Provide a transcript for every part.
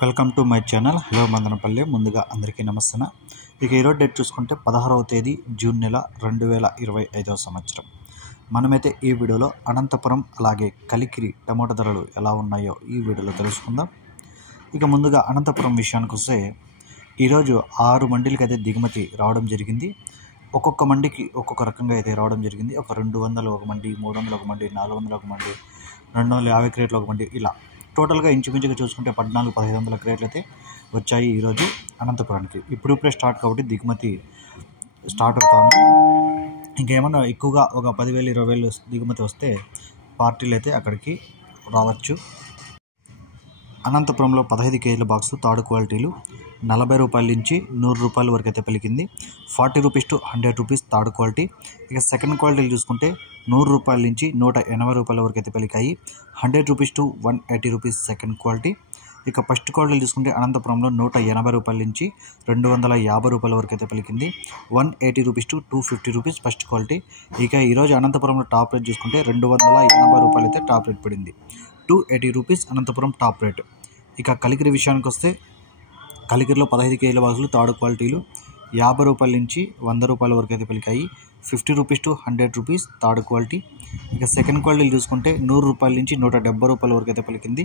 Welcome to my channel. Hello Mandanapalli. ముందుగా అందరికీ నమస్తే. ఇక ఈరోజు డేట్ చూసుకుంటే 16వ తేదీ జూన్ నెల 2025 సంవత్సరం. మనమైతే ఈ వీడియోలో అనంతపురం అలాగే కలికిరి టమోటా ధరలు ఎలా ఉన్నాయో ఈ వీడియోలో తెలుసుకుందాం. ఇక ముందుగా అనంతపురం విషయానికి వస్తే ఈరోజు 6 మండీలకి అయితే దిగుమతి రావడం జరిగింది. ఒక్కొక్క మండికి ఒక్కొక్క రకంగా అయితే రావడం జరిగింది. ఒక 200 ఒక మండి, 300 ఒక మండి, 400 ఒక మండి, 250 క్రేట్లు ఒక మండి, ఇలా టోటల్గా ఇంచుమించుగా చూసుకుంటే 1400-1500 క్రేట్లు అయితే వచ్చాయి ఈరోజు అనంతపురానికి. ఇప్పుడిప్పుడే స్టార్ట్ కాబట్టి దిగుమతి స్టార్ట్ అవుతుంది. ఇంకేమన్నా ఎక్కువగా ఒక 10,000-20,000 దిగుమతి వస్తే పార్టీలు అయితే అక్కడికి రావచ్చు. అనంతపురంలో 15 కేజీల బాక్సు థర్డ్ క్వాలిటీలు 40 రూపాయల నుంచి 100 రూపాయల వరకు అయితే పలికింది. 40 rupees to 100 rupees third quality. ఇక సెకండ్ క్వాలిటీలు చూసుకుంటే 100 రూపాయల నుంచి 180 రూపాయల వరకు అయితే పలికాయి. 100 rupees to 180 rupees second quality. ఇక ఫస్ట్ క్వాలిటీలు చూసుకుంటే అనంతపురంలో 180 రూపాయల నుంచి 250 రూపాయల వరకు అయితే పలికింది. 180 rupees to 250 rupees first quality. ఇక ఈరోజు అనంతపురంలో టాప్ రేట్ చూసుకుంటే 280 రూపాయలు అయితే టాప్ రేట్ పడింది. 280 రూపీస్ అనంతపురం టాప్ రేట్. ఇక కలికిరి విషయానికి వస్తే కలికిరిలో 15 కేజీల బాక్సులు థర్డ్ క్వాలిటీలు 50 రూపాయల నుంచి 100 రూపాయల వరకు అయితే పలికాయి. 50 rupees to 100 rupees third quality. ఇక సెకండ్ క్వాలిటీలు చూసుకుంటే 100 రూపాయల నుంచి 170 రూపాయల వరకు అయితే పలికింది.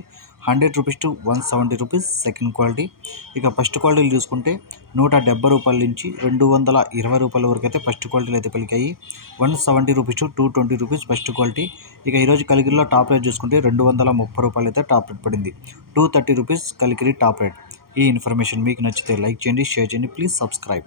100 rupees to 170 rupees second quality. ఇక ఫస్ట్ క్వాలిటీలు చూసుకుంటే 170 రూపాయల నుంచి 220 రూపాయల వరకు అయితే ఫస్ట్ క్వాలిటీలు అయితే పలికాయి. 170 rupees to 220 rupees first quality. ఇక ఈరోజు కలికిరిలో టాప్ రేట్ చూసుకుంటే 230 రూపాయలు అయితే టాప్ రేట్ పడింది. 230 రూపీస్ కలికిరి టాప్ రేట్. ఈ ఇన్ఫర్మేషన్ మీకు నచ్చితే లైక్ చేయండి, షేర్ చేయండి, ప్లీజ్ సబ్స్క్రైబ్.